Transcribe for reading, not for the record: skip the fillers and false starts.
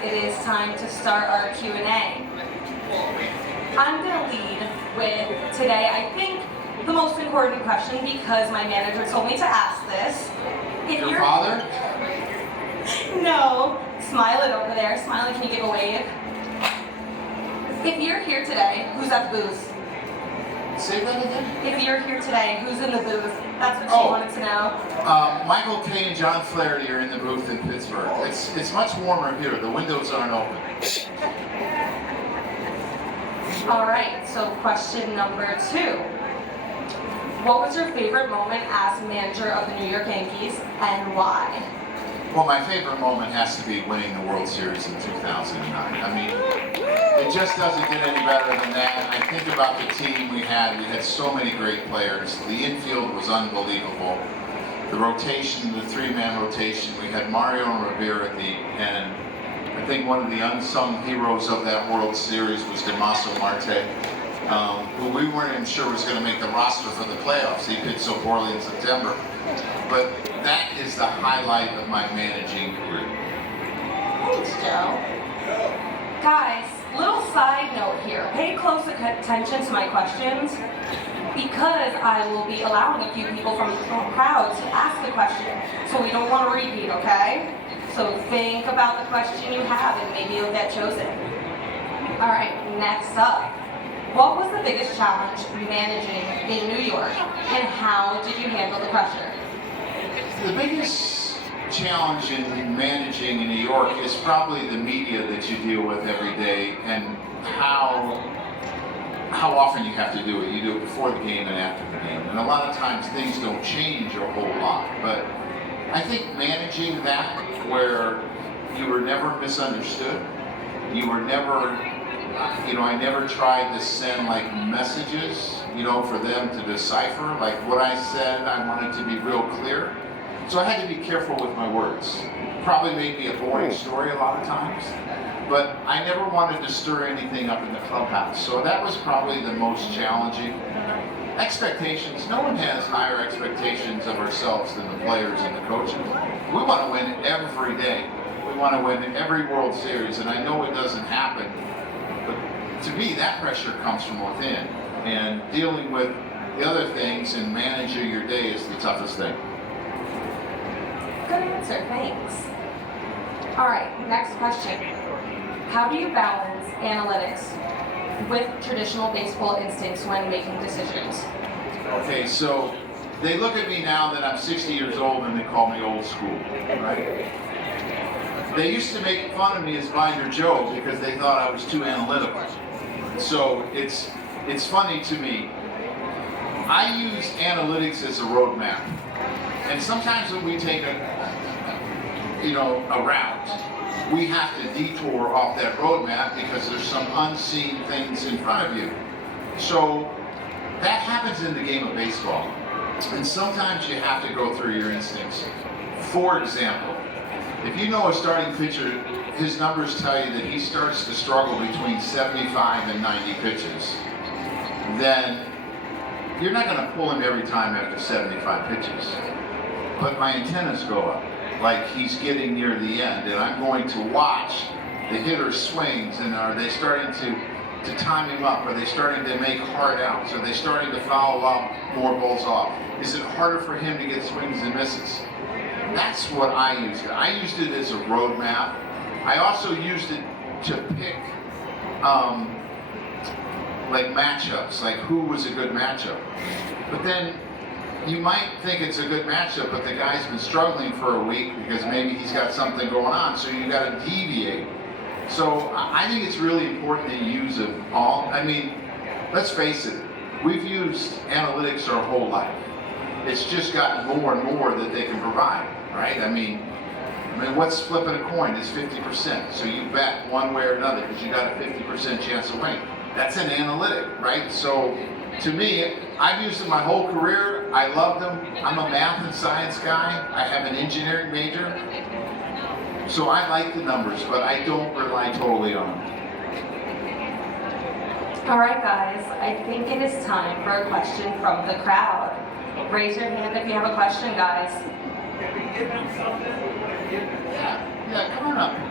It is time to start our Q&A. I'm going to lead with today, I think, the most important question because my manager told me to ask this. If your father? No. Smile it over there. Smiley, can you give a wave? If you're here today, who's at the booth? Say that again? If you're here today, who's in the booth? That's what she wanted to know. Michael Kay and John Flaherty are in the booth in Pittsburgh. It's much warmer here. The windows aren't open. All right, so question number 2. What was your favorite moment as manager of the New York Yankees and why? Well, my favorite moment has to be winning the World Series in 2009. I mean, it just doesn't get any better than that. I think about the team we had. We had so many great players. The infield was unbelievable. The rotation, the 3-man rotation, we had Mario and Rivera at the end. I think one of the unsung heroes of that World Series was Damaso Marte, who we weren't even sure was going to make the roster for the playoffs. He pitched so poorly in September. But that is the highlight of my managing career. Thanks, Joe. Guys, little side note here. Pay close attention to my questions because I will be allowing a few people from the crowd to ask the question, so we don't want to repeat, okay? So think about the question you have and maybe you'll get chosen. All right, next up. What was the biggest challenge managing in New York and how did you handle the pressure? The biggest challenge in managing in New York is probably the media that you deal with every day and how often you have to do it. You do it before the game and after the game. And a lot of times things don't change a whole lot. But I think managing that where you were never misunderstood, you were never, I never tried to send like messages, for them to decipher. Like what I said, I wanted to be real clear. So I had to be careful with my words. Probably made me a boring story a lot of times, but I never wanted to stir anything up in the clubhouse. So that was probably the most challenging. Expectations, no one has higher expectations of ourselves than the players and the coaches. We want to win every day. We want to win every World Series, and I know it doesn't happen, but to me that pressure comes from within. And dealing with the other things and managing your day is the toughest thing. Good answer, thanks. All right, next question. How do you balance analytics with traditional baseball instincts when making decisions? Okay, so they look at me now that I'm 60 years old and they call me old school, right? They used to make fun of me as Binder Joe because they thought I was too analytical. So it's funny to me. I use analytics as a roadmap. And sometimes when we take a route, we have to detour off that roadmap because there's some unseen things in front of you. So that happens in the game of baseball. And sometimes you have to go through your instincts. For example, if you know a starting pitcher, his numbers tell you that he starts to struggle between 75 and 90 pitches, then you're not going to pull him every time after 75 pitches. But my antennas go up, like he's getting near the end, and I'm going to watch the hitter's swings, and are they starting to time him up? Are they starting to make hard outs? Are they starting to foul out more balls off? Is it harder for him to get swings and misses? That's what I used it. I used it as a roadmap. I also used it to pick like matchups, like who was a good matchup. But then you might think it's a good matchup, but the guy's been struggling for a week because maybe he's got something going on, so you got to deviate. So I think it's really important to use them all. I mean, let's face it, we've used analytics our whole life. It's just gotten more and more that they can provide, right? I mean, what's flipping a coin? It's 50%. So you bet one way or another because you got a 50% chance of winning. That's an analytic, right? So to me, I've used them my whole career. I love them. I'm a math and science guy. I have an engineering major. So I like the numbers, but I don't rely totally on them. All right, guys, I think it is time for a question from the crowd. Raise your hand if you have a question, guys. Yeah, come on up.